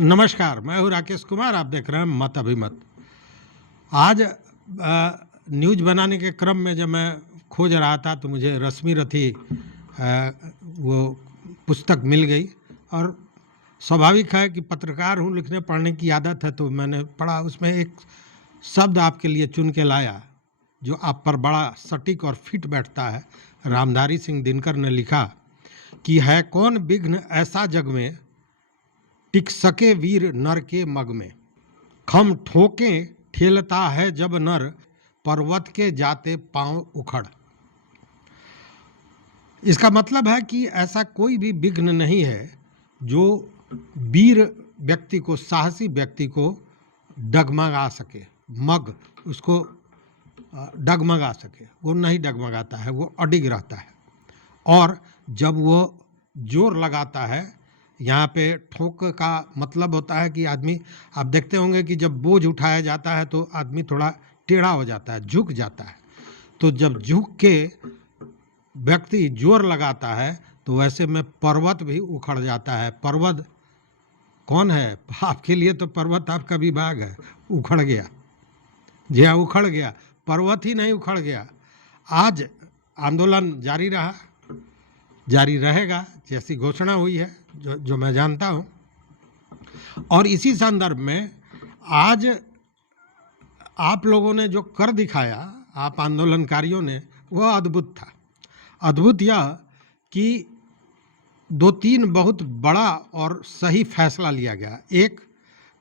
नमस्कार, मैं हूँ राकेश कुमार। आप देख रहे हैं मत अभिमत। आज न्यूज़ बनाने के क्रम में जब मैं खोज रहा था तो मुझे रश्मि रथी वो पुस्तक मिल गई और स्वाभाविक है कि पत्रकार हूँ, लिखने पढ़ने की आदत है, तो मैंने पढ़ा। उसमें एक शब्द आपके लिए चुन के लाया जो आप पर बड़ा सटीक और फिट बैठता है। रामधारी सिंह दिनकर ने लिखा कि है कौन विघ्न ऐसा जग में, टिक सके वीर नर के मग में। खम ठोके ठेलता है जब नर, पर्वत के जाते पांव उखड़। इसका मतलब है कि ऐसा कोई भी विघ्न नहीं है जो वीर व्यक्ति को, साहसी व्यक्ति को डगमगा सके। मग उसको डगमगा सके, वो नहीं डगमगाता है, वो अडिग रहता है। और जब वो जोर लगाता है, यहाँ पे ठोक का मतलब होता है कि आदमी, आप देखते होंगे कि जब बोझ उठाया जाता है तो आदमी थोड़ा टेढ़ा हो जाता है, झुक जाता है। तो जब झुक के व्यक्ति जोर लगाता है तो वैसे में पर्वत भी उखड़ जाता है। पर्वत कौन है? आपके लिए तो पर्वत आपका विभाग है। उखड़ गया, जी हाँ, उखड़ गया। पर्वत ही नहीं, उखड़ गया। आज आंदोलन जारी रहा, जारी रहेगा, जैसी घोषणा हुई है, जो मैं जानता हूँ। और इसी संदर्भ में आज आप लोगों ने जो कर दिखाया, आप आंदोलनकारियों ने, वह अद्भुत था। अद्भुत यह कि 2-3 बहुत बड़ा और सही फैसला लिया गया। एक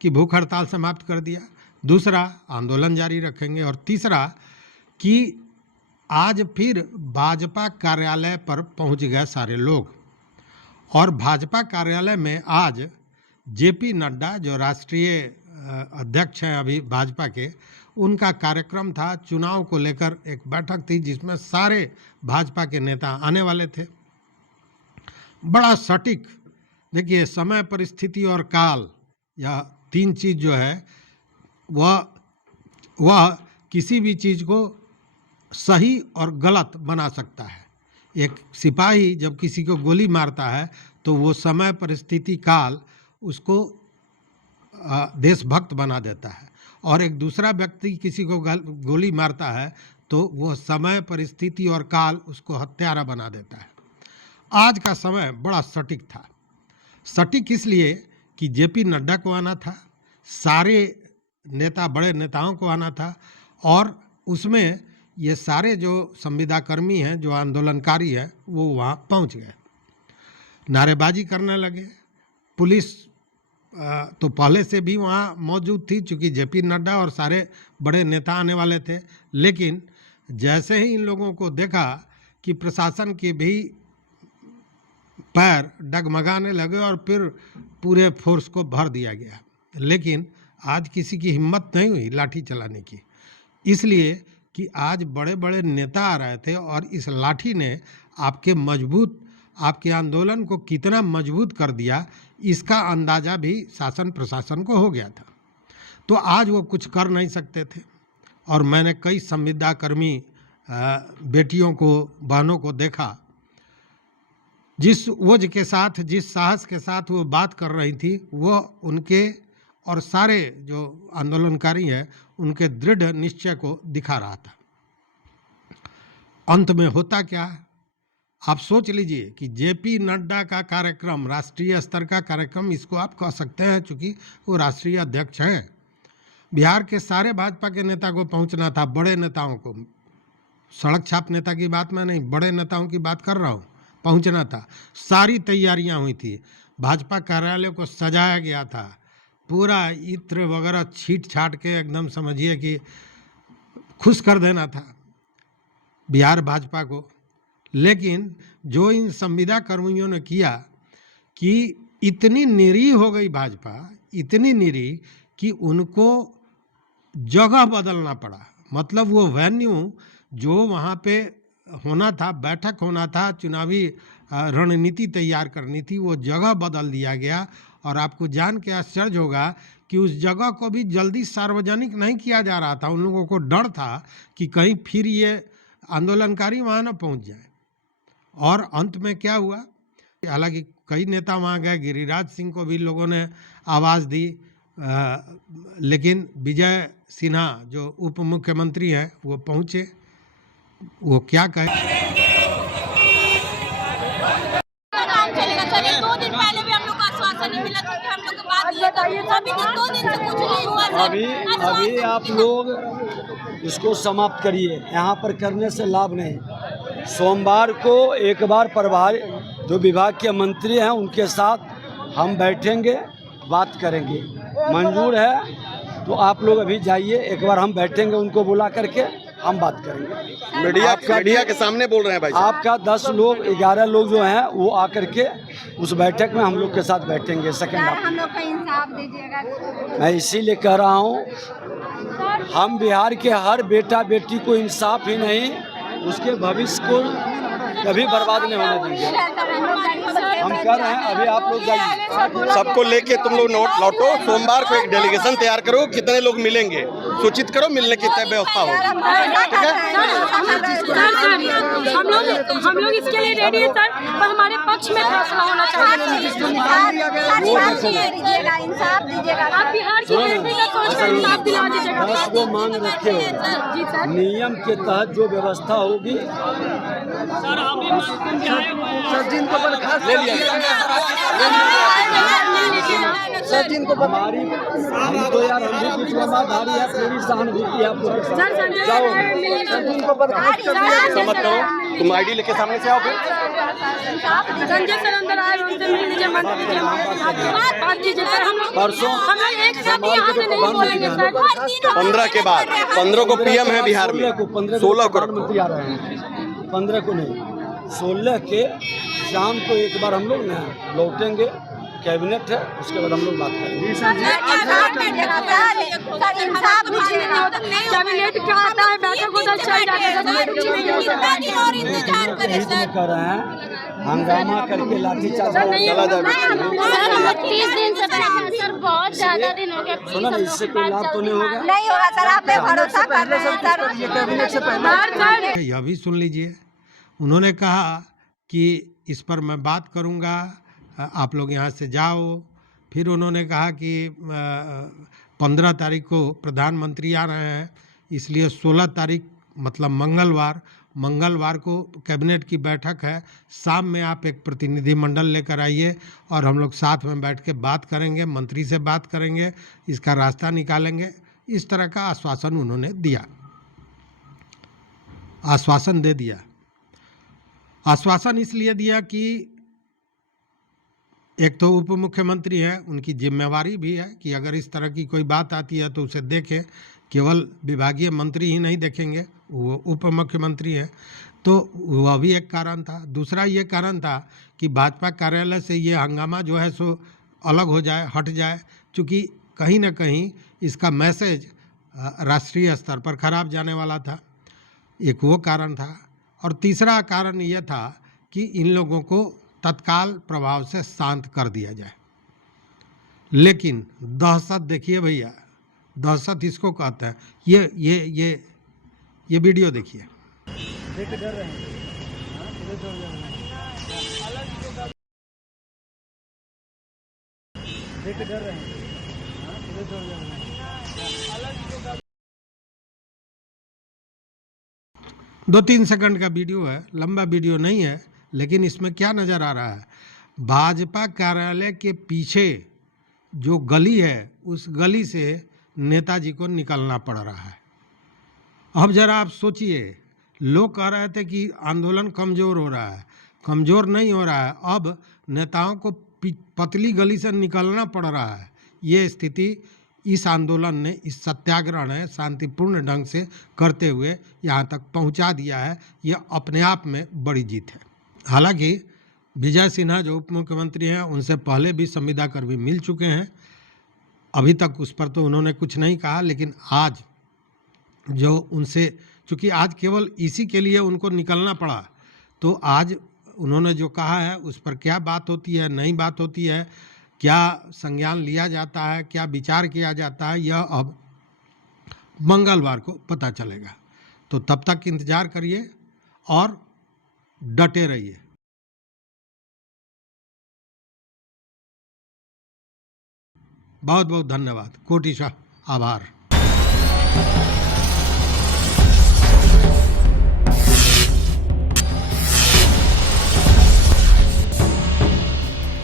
कि भूख हड़ताल समाप्त कर दिया, दूसरा आंदोलन जारी रखेंगे, और तीसरा कि आज फिर भाजपा कार्यालय पर पहुंच गए सारे लोग। और भाजपा कार्यालय में आज जेपी नड्डा, जो राष्ट्रीय अध्यक्ष हैं अभी भाजपा के, उनका कार्यक्रम था। चुनाव को लेकर एक बैठक थी जिसमें सारे भाजपा के नेता आने वाले थे। बड़ा सटीक, देखिए, समय, परिस्थिति और काल, यह 3 चीज़ जो है वह किसी भी चीज़ को सही और गलत बना सकता है। एक सिपाही जब किसी को गोली मारता है तो वो समय, परिस्थिति, काल उसको देशभक्त बना देता है, और एक दूसरा व्यक्ति किसी को गोली मारता है तो वो समय, परिस्थिति और काल उसको हत्यारा बना देता है। आज का समय बड़ा सटीक था। सटीक इसलिए कि जेपी नड्डा को आना था, सारे नेता, बड़े नेताओं को आना था, और उसमें ये सारे जो संविदा कर्मी हैं, जो आंदोलनकारी हैं, वो वहाँ पहुँच गए, नारेबाजी करने लगे। पुलिस तो पहले से भी वहाँ मौजूद थी, चूँकि जेपी नड्डा और सारे बड़े नेता आने वाले थे। लेकिन जैसे ही इन लोगों को देखा कि प्रशासन के भी पैर डगमगाने लगे और फिर पूरे फोर्स को भर दिया गया। लेकिन आज किसी की हिम्मत नहीं हुई लाठी चलाने की, इसलिए कि आज बड़े बड़े नेता आ रहे थे, और इस लाठी ने आपके आंदोलन को कितना मजबूत कर दिया, इसका अंदाज़ा भी शासन प्रशासन को हो गया था। तो आज वो कुछ कर नहीं सकते थे। और मैंने कई संविदा कर्मी बेटियों को, बहनों को देखा, जिस ओज के साथ, जिस साहस के साथ वो बात कर रही थी, वो उनके और सारे जो आंदोलनकारी हैं उनके दृढ़ निश्चय को दिखा रहा था। अंत में होता क्या, आप सोच लीजिए कि जेपी नड्डा का कार्यक्रम, राष्ट्रीय स्तर का कार्यक्रम इसको आप कह सकते हैं, चूँकि वो राष्ट्रीय अध्यक्ष हैं। बिहार के सारे भाजपा के नेता को पहुंचना था, बड़े नेताओं को, सड़क छाप नेता की बात मैं नहीं, बड़े नेताओं की बात कर रहा हूँ, पहुंचना था। सारी तैयारियां हुई थी, भाजपा कार्यालय को सजाया गया था, पूरा इत्र वगैरह छीट छाट के एकदम समझिए कि खुश कर देना था बिहार भाजपा को। लेकिन जो इन संविदा कर्मियों ने किया कि इतनी निरीह हो गई भाजपा, इतनी निरीह कि उनको जगह बदलना पड़ा। मतलब वो वेन्यू जो वहाँ पे होना था, बैठक होना था, चुनावी रणनीति तैयार करनी थी, वो जगह बदल दिया गया। और आपको जान के आश्चर्य होगा कि उस जगह को भी जल्दी सार्वजनिक नहीं किया जा रहा था। उन लोगों को डर था कि कहीं फिर ये आंदोलनकारी वहाँ न पहुँच जाए। और अंत में क्या हुआ, हालांकि कई नेता वहाँ गए, गिरिराज सिंह को भी लोगों ने आवाज़ दी, लेकिन विजय सिन्हा जो उप मुख्यमंत्री हैं वो पहुँचे, वो क्या कहे। काम चलेगा सर, 2 दिन पहले भी हम लोग को आश्वासन नहीं मिला, क्योंकि हम लोग को बात दिया था, अभी तक 2 दिन से कुछ नहीं हुआ सर। अभी आप लोग इसको समाप्त करिए, यहाँ पर करने से लाभ नहीं। सोमवार को एक बार प्रभारी जो विभाग के मंत्री हैं उनके साथ हम बैठेंगे, बात करेंगे। मंजूर है तो आप लोग अभी जाइए, एक बार हम बैठेंगे, उनको बुला करके हम बात करेंगे। मीडिया के सामने बोल रहे हैं भाई। आपका 10 लोग 11 लोग जो हैं वो आकर के उस बैठक में हम लोग के साथ बैठेंगे। सेकंड हम लोग का इंसाफ दीजिएगा। मैं इसीलिए कह रहा हूँ, हम बिहार के हर बेटा बेटी को इंसाफ ही नहीं, उसके भविष्य को कभी बर्बाद नहीं होने देंगे। हम कर रहे हैं, अभी आप लोग जाइए, सबको लेके तुम लोग लौटो। सोमवार को एक डेलीगेशन तैयार करो, कितने लोग मिलेंगे सूचित करो, मिलने की तय व्यवस्था हो। हम लोग इसके लिए रेडी है सर, पर हमारे पक्ष में फैसला होना चाहिए। आप बिहार की बेटी का सोचकर इंसाफ दिला दीजिएगा। 10 को मांग रखे हो, जी सर। नियम के तहत जो व्यवस्था होगी सर जिनको हमारी तो यार हम भी कुछ जमाधारी है, पूरी सहानुभूति है आप लोग के साथ। जाओ, समझ करो, तुम आईडी लेके सामने से आओ। संजय सर अंदर आए, उनसे मिल लीजिए, मंत्री जी बात कीजिए सर। हम लोग एक साथ यहाँ से नहीं बोलेंगे सर। 15 के बाद 15 को पीएम है बिहार में, 16 को प्रधानमंत्री आ रहे हैं, 15 को नहीं, 16 के शाम को एक बार हम लोग ना लौटेंगे, कैबिनेट है, उसके बाद हम लोग बात करेंगे। कैबिनेट क्या आता है, बैठक होता चल कर रहे हैं, हंगामा करके लाठीचार्ज चला सर 30 दिन से सर, बहुत ज्यादा दिन हो गया। सुना ना, इससे कोई लाभ तो नहीं होगा। नहीं होगा सर, आप पे भरोसा कर रहे हैं सर। यह भी सुन लीजिए, उन्होंने कहा कि इस पर मैं बात करूंगा, आप लोग यहाँ से जाओ। फिर उन्होंने कहा कि 15 तारीख को प्रधानमंत्री आ रहे हैं, इसलिए 16 तारीख मतलब मंगलवार को कैबिनेट की बैठक है, शाम में आप एक प्रतिनिधिमंडल लेकर आइए और हम लोग साथ में बैठ के बात करेंगे, मंत्री से बात करेंगे, इसका रास्ता निकालेंगे। इस तरह का आश्वासन उन्होंने दिया, आश्वासन दे दिया। आश्वासन इसलिए दिया कि एक तो उप मुख्यमंत्री हैं, उनकी जिम्मेवारी भी है कि अगर इस तरह की कोई बात आती है तो उसे देखें। केवल विभागीय मंत्री ही नहीं देखेंगे, वो उप मुख्यमंत्री है, तो वह भी एक कारण था। दूसरा ये कारण था कि भाजपा कार्यालय से ये हंगामा जो है सो अलग हो जाए, हट जाए, क्योंकि कहीं ना कहीं इसका मैसेज राष्ट्रीय स्तर पर खराब जाने वाला था। एक वो कारण था, और तीसरा कारण ये था कि इन लोगों को तत्काल प्रभाव से शांत कर दिया जाए। लेकिन दहशत देखिए भैया, दहशत इसको कहते हैं। ये वीडियो देखिए। दो 3 सेकंड का वीडियो है, लंबा वीडियो नहीं है, लेकिन इसमें क्या नज़र आ रहा है, भाजपा कार्यालय के पीछे जो गली है, उस गली से नेताजी को निकलना पड़ रहा है। अब जरा आप सोचिए, लोग कह रहे थे कि आंदोलन कमज़ोर हो रहा है, कमज़ोर नहीं हो रहा है, अब नेताओं को पतली गली से निकलना पड़ रहा है। ये स्थिति इस आंदोलन ने, इस सत्याग्रह ने शांतिपूर्ण ढंग से करते हुए यहाँ तक पहुँचा दिया है। ये अपने आप में बड़ी जीत है। हालांकि विजय सिन्हा जो उप मुख्यमंत्री हैं, उनसे पहले भी संविदा कर्मी मिल चुके हैं, अभी तक उस पर तो उन्होंने कुछ नहीं कहा। लेकिन आज जो उनसे, चूँकि आज केवल इसी के लिए उनको निकलना पड़ा, तो आज उन्होंने जो कहा है उस पर क्या बात होती है, नई बात होती है, क्या संज्ञान लिया जाता है, क्या विचार किया जाता है, यह अब मंगलवार को पता चलेगा। तो तब तक इंतज़ार करिए और डटे रहिए। बहुत बहुत धन्यवाद, कोटिशः आभार।